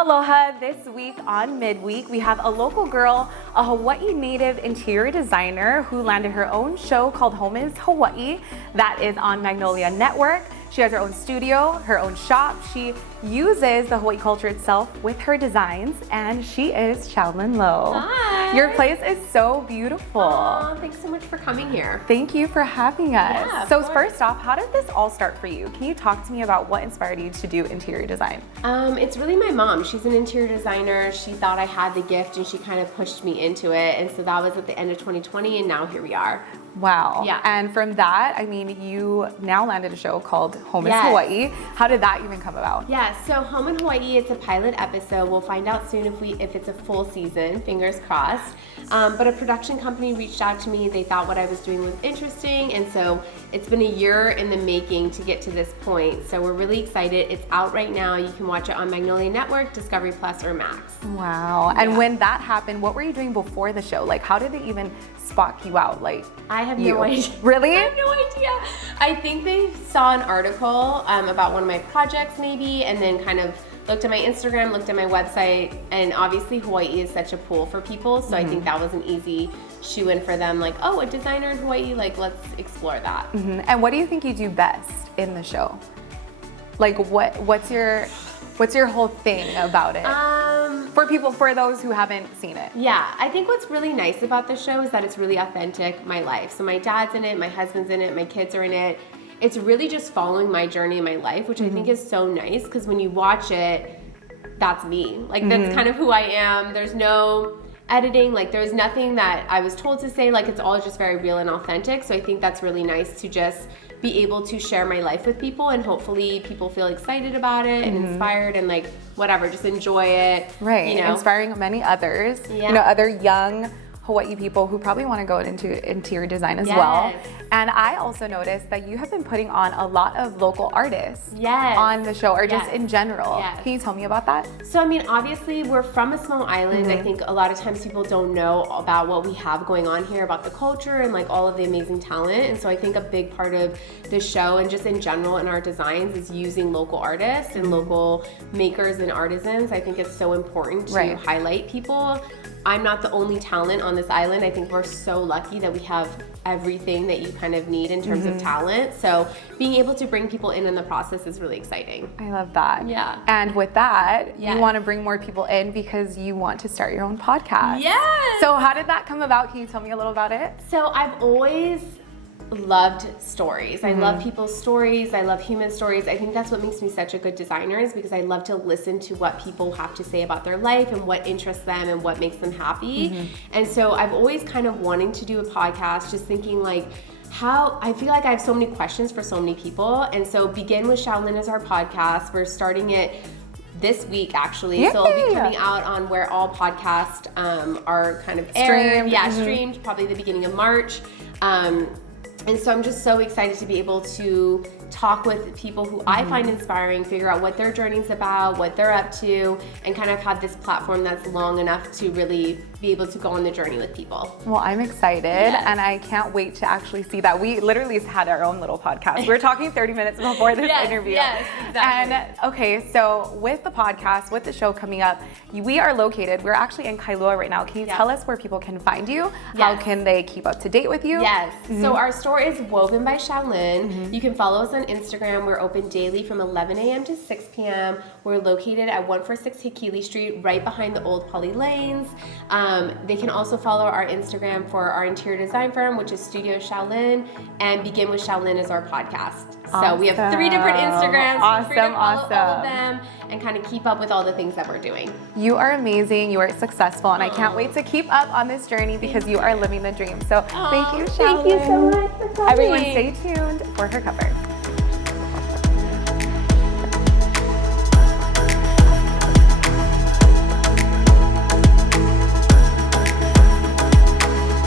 Aloha. This week on Midweek, we have a local girl, a Hawaii native interior designer who landed her own show called Home is Hawaii that is on Magnolia Network. She has her own studio, her own shop. She uses the Hawaii culture itself with her designs, and she is Shaolin Low. Hi. Your place is so beautiful. Aw, thanks so much for coming here. Thank you for having us. Yeah, so of course. first off, how did this all start for you? Can you talk to me about what inspired you to do interior design? It's really my mom. She's an interior designer. She thought I had the gift and she kind of pushed me into it. And so that was at the end of 2020 and now here we are. Wow. Yeah. And from that, I mean, you now landed a show called Home is Yes. Hawaii. How did that even come about? Yeah, so Home in Hawaii, it's a pilot episode. We'll find out soon if it's a full season, fingers crossed. But a production company reached out to me. They thought what I was doing was interesting. And so it's been a year in the making to get to this point. So we're really excited. It's out right now. You can watch it on Magnolia Network, Discovery Plus, or Max. Wow. And Yeah. when that happened, what were you doing before the show? Like, how did they even spot you out? Like, I have you. no idea. Really? I have no idea. I think they saw an article about one of my projects maybe, and then kind of looked at my Instagram, looked at my website, and obviously Hawaii is such a pool for people, so I think that was an easy shoe-in for them, like, oh, a designer in Hawaii, like, let's explore that. And what do you think you do best in the show? Like, what's your whole thing about it? For those who haven't seen it. Yeah, I think what's really nice about the show is that it's really authentic, my life. So my dad's in it, my husband's in it, my kids are in it. It's really just following my journey in my life, which I think is so nice because when you watch it, that's me. Like that's kind of who I am. There's no editing, like there's nothing that I was told to say, like it's all just very real and authentic. So I think that's really nice to just be able to share my life with people and hopefully people feel excited about it and inspired and like whatever, just enjoy it. Right, you know? inspiring many others, Yeah. you know, other young Hawaii people who probably want to go into interior design as well. Yes. And I also noticed that you have been putting on a lot of local artists Yes. on the show, or just Yes. in general. Yes. Can you tell me about that? So, I mean, obviously, we're from a small island. I think a lot of times people don't know about what we have going on here, about the culture and like all of the amazing talent. And so I think a big part of the show and just in general in our designs is using local artists and local makers and artisans. I think it's so important to highlight people. I'm not the only talent on this island. I think we're so lucky that we have everything that you kind of need in terms of talent. So being able to bring people in the process is really exciting. I love that. Yeah. And with that, you Yes. want to bring more people in because you want to start your own podcast. Yes. So how did that come about? Can you tell me a little about it? So I've always loved stories. I love people's stories. I love human stories. I think that's what makes me such a good designer is because I love to listen to what people have to say about their life and what interests them and what makes them happy. And so I've always kind of wanting to do a podcast, just thinking like, how I feel like I have so many questions for so many people. And so Begin with Shaolin is our podcast. We're starting it this week actually. Yay. So it'll be coming out on where all podcasts are kind of aired. Streamed. Yeah, streamed probably the beginning of March. And so I'm just so excited to be able to talk with people who I find inspiring, figure out what their journey's about, what they're up to, and kind of have this platform that's long enough to really be able to go on the journey with people. Well, I'm excited and I can't wait to actually see that. We literally had our own little podcast. We were talking 30 minutes before this interview. Yes, exactly. And okay, so with the podcast, with the show coming up, we're actually in Kailua right now. Can you tell us where people can find you? How can they keep up to date with you? Yes. So our store is Woven by Shaolin. You can follow us on Instagram. We're open daily from 11 a.m. to 6 p.m. We're located at 146 Hikili Street, right behind the old Poly Lanes. They can also follow our Instagram for our interior design firm, which is Studio Shaolin, and Begin with Shaolin is our podcast. So we have 3 different Instagrams. Awesome, Feel free to follow awesome. all of them and kind of keep up with all the things that we're doing. You are amazing. You are successful, and I can't wait to keep up on this journey because you are living the dream. So thank you, Shaolin. Thank you so much for coming. Everyone, stay tuned for her cover.